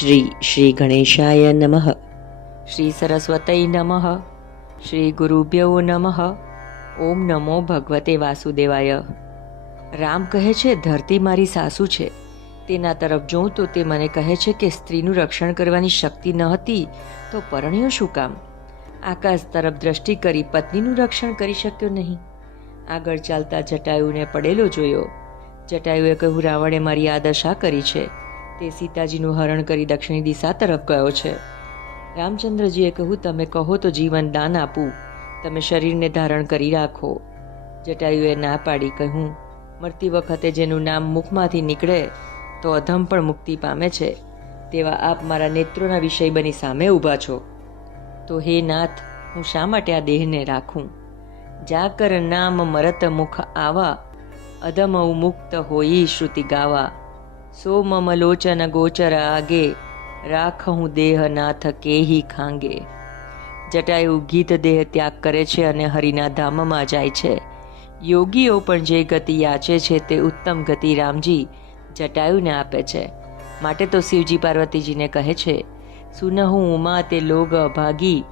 શ્રી શ્રી ગણેશાય નમઃ શ્રી સરસ્વતય નમઃ શ્રી ગુરુભ્યો નમઃ ઓમ નમો ભગવતે વાસુદેવાય રામ કહે છે ધરતી મારી સાસુ છે. તેના તરફ જોઉં તો તે મને કહે છે કે, સ્ત્રીનું રક્ષણ કરવાની શક્તિ ન હતી, તો પરણ્યો શું કામ? આકાશ તરફ દ્રષ્ટિ કરી પત્નીનું રક્ષણ કરી શક્યો નહીં. આગળ ચાલતા જટાયુને પડેલો જોયો. જટાયુએ કહ્યું, રાવણે મારી આ દશા કરી છે. તે સીતાજીનું હરણ કરી દક્ષિણી દિશા તરફ ગયો છે. રામચંદ્રજીએ કહ્યું, તમે કહો તો જીવન દાન આપું. તમે શરીરને ધારણ કરી રાખો. જટાયુએ ના પાડી કહ્યું, મરતી વખતે જેનું નામ મુખમાંથી નીકળે, તો અધમ પણ મુક્તિ પામે છે. તેવા આપ મારા નેત્રોના વિષય બની સામે ઊભા છો. તો હે નાથ, હું શા માટે આ દેહને રાખું? જાકર નામ મરત મુખ આવા, અધમ મુક્ત હોઈ શ્રુતિ ગાવા. સો મમ ગોચર આગે રાખ હું દેહ નાથ કેહી ખાંગે જટાયુ ગીત દેહ ત્યાગ કરે છે અને હરિના ધામમાં જાય છે યોગીઓ પણ જે ગતિ યાચે છે તે ઉત્તમ ગતિ રામજી જટાયુને આપે છે માટે તો શિવજી પાર્વતીજીને કહે છે સુનહું ઉમા તે લોગ અભાગી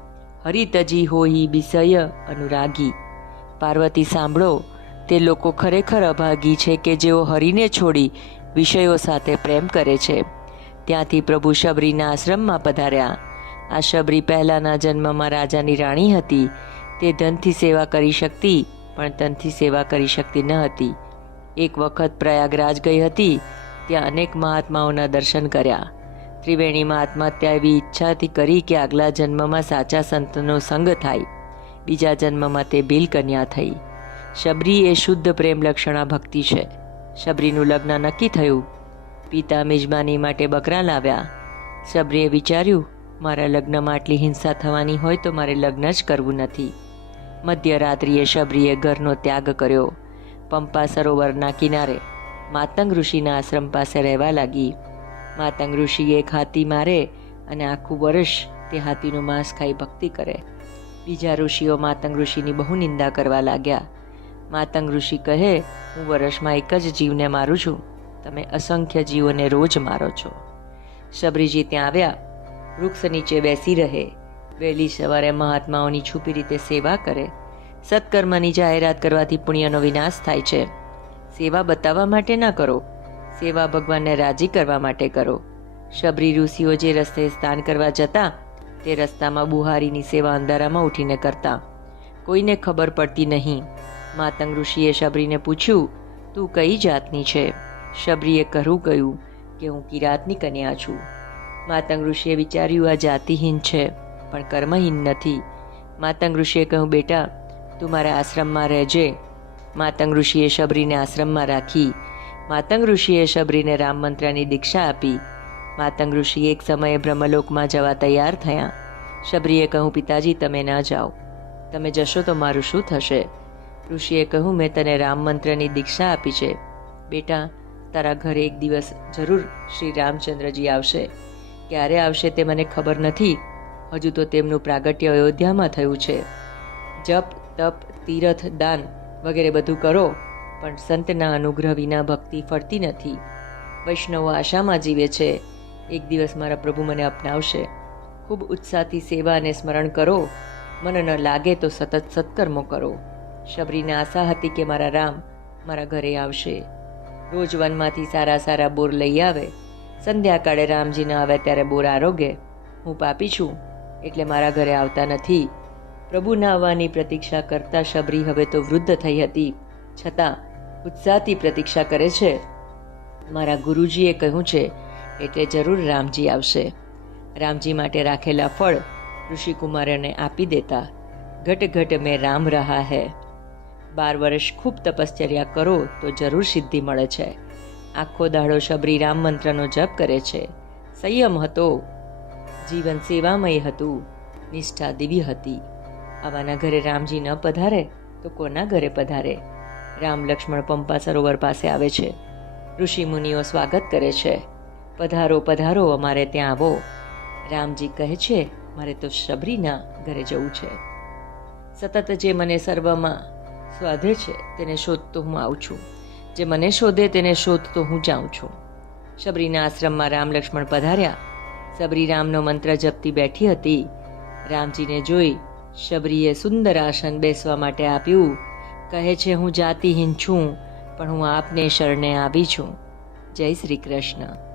હરિતજી હોઈ બિસય અનુરાગી પાર્વતી સાંભળો તે લોકો ખરેખર અભાગી છે કે જેઓ હરિને છોડી વિષયો સાથે પ્રેમ કરે છે. ત્યાંથી પ્રભુ શબરીના આશ્રમમાં પધાર્યા. આ શબરી પહેલાંના જન્મમાં રાજાની રાણી હતી. તે ધનથી સેવા કરી શકતી, પણ તનથી સેવા કરી શકતી ન હતી. એક વખત પ્રયાગરાજ ગઈ હતી, ત્યાં અનેક મહાત્માઓના દર્શન કર્યા. ત્રિવેણીમાં આત્મહત્યા એવી ઈચ્છાથી કરી કે આગલા જન્મમાં સાચા સંતનો સંગ થાય. બીજા જન્મમાં તે બિલ કન્યા થઈ. શબરી એ શુદ્ધ પ્રેમ લક્ષણા ભક્તિ છે. શબરીનું લગ્ન નક્કી થયું. પિતા મિજબાની માટે બકરા લાવ્યા. શબરીએ વિચાર્યું, મારા લગ્નમાં આટલી હિંસા થવાની હોય તો મારે લગ્ન જ કરવું નથી. મધ્યરાત્રિએ શબરીએ ઘરનો ત્યાગ કર્યો. પંપા સરોવરના કિનારે માતંગ ઋષિના આશ્રમ પાસે રહેવા લાગી. માતંગ ઋષિ એક હાથી મારે અને આખું વર્ષ તે હાથીનું માંસ ખાઈ ભક્તિ કરે. બીજા ઋષિઓ માતંગ ઋષિની બહુ નિંદા કરવા લાગ્યા. માતંગ ઋષિ કહે, હું વર્ષમાં એક જ જીવને મારું છું. તમે અસંખ્ય જીવોને રોજ મારો છો. શબરીજી ત્યાં આવ્યા. વૃક્ષ નીચે બેસી રહે. વહેલી સવારે મહાત્માઓની છુપી રીતે સેવા કરે. સત્કર્મની જાહેરાત કરવાથી પુણ્યનો વિનાશ થાય છે. સેવા બતાવવા માટે ન કરો. સેવા ભગવાનને રાજી કરવા માટે કરો. શબરી ઋષિઓ જે રસ્તે સ્નાન કરવા જતા, તે રસ્તામાં બુહારીની સેવા અંધારામાં ઉઠીને કરતા. કોઈને ખબર પડતી નહીં. માતંગ ઋષિએ શબરીને પૂછ્યું, તું કઈ જાતની છે? શબરીએ કહું કહ્યું કે, હું કિરાતની કન્યા છું. માતંગ ઋષિએ વિચાર્યું, આ જાતિહીન છે, પણ કર્મહીન નથી. માતંગ ઋષિએ કહ્યું, બેટા, તું મારા આશ્રમમાં રહેજે. માતંગ ઋષિએ શબરીને આશ્રમમાં રાખી. માતંગ ઋષિએ શબરીને રામ મંત્રની દીક્ષા આપી. માતંગ ઋષિ એક સમયે બ્રહ્મલોકમાં જવા તૈયાર થયા. શબરીએ કહું પિતાજી, તમે ન જાઓ. તમે જશો તો મારું શું થશે? ઋષિએ કહ્યું, મેં તને રામ મંત્રની દીક્ષા આપી છે. બેટા, તારા ઘરે એક દિવસ જરૂર શ્રી રામચંદ્રજી આવશે. ક્યારે આવશે તે મને ખબર નથી. હજુ તો તેમનું પ્રાગટ્ય અયોધ્યામાં થયું છે. જપ, તપ, તીરથ, દાન વગેરે બધું કરો, પણ સંતના અનુગ્રહ વિના ભક્તિ ફરતી નથી. વૈષ્ણવો આશામાં જીવે છે. એક દિવસ મારા પ્રભુ મને અપનાવશે. ખૂબ ઉત્સાહથી સેવા અને સ્મરણ કરો. મન ન લાગે તો સતત સત્કર્મો કરો. શબરીને આશા હતી કે મારા રામ મારા ઘરે આવશે. રોજ વનમાંથી સારા સારા બોર લઈ આવે. સંધ્યાકાળે રામજી આવે ત્યારે બોર આરોગે. હું પાપી છું, એટલે મારા ઘરે આવતા નથી. પ્રભુના આવવાની પ્રતીક્ષા કરતા શબરી હવે તો વૃદ્ધ થઈ હતી. છતાં ઉત્સાહથી પ્રતીક્ષા કરે છે. મારા ગુરુજીએ કહ્યું છે, એટલે જરૂર રામજી આવશે. રામજી માટે રાખેલા ફળ ઋષિકુમારને આપી દેતા. ઘટ ઘટ મેં રામ રહા હૈ. બાર વર્ષ ખૂબ તપશ્ચર્યા કરો તો જરૂર સિદ્ધિ મળે છે. આખો દાડો શબરી રામ મંત્રનો જપ કરે છે. સંયમ હતો. જીવન સેવામય હતું. નિષ્ઠા દિવ્ય હતી. આવાના ઘરે રામજી ન પધારે તો કોના ઘરે પધારે? રામ લક્ષ્મણ પંપા સરોવર પાસે આવે છે. ઋષિ મુનિઓ સ્વાગત કરે છે. પધારો પધારો, અમારે ત્યાં આવો. રામજી કહે છે, મારે તો શબરીના ઘરે જવું છે. સતત જે મને સર્વમાં સ્વાધે છે, તેને શોધતો હું આવું છું. જે મને શોધે તેને શોધતો હું જાઉં છું. શબરીના આશ્રમમાં રામ લક્ષ્મણ પધાર્યા. સબરી રામનો મંત્ર જપતી બેઠી હતી. રામજીને જોઈ શબરીએ સુંદર આસન બેસવા માટે આપ્યું. કહે છે, હું જાતિહીન છું, પણ હું આપને શરણે આવી છું. જય શ્રી કૃષ્ણ.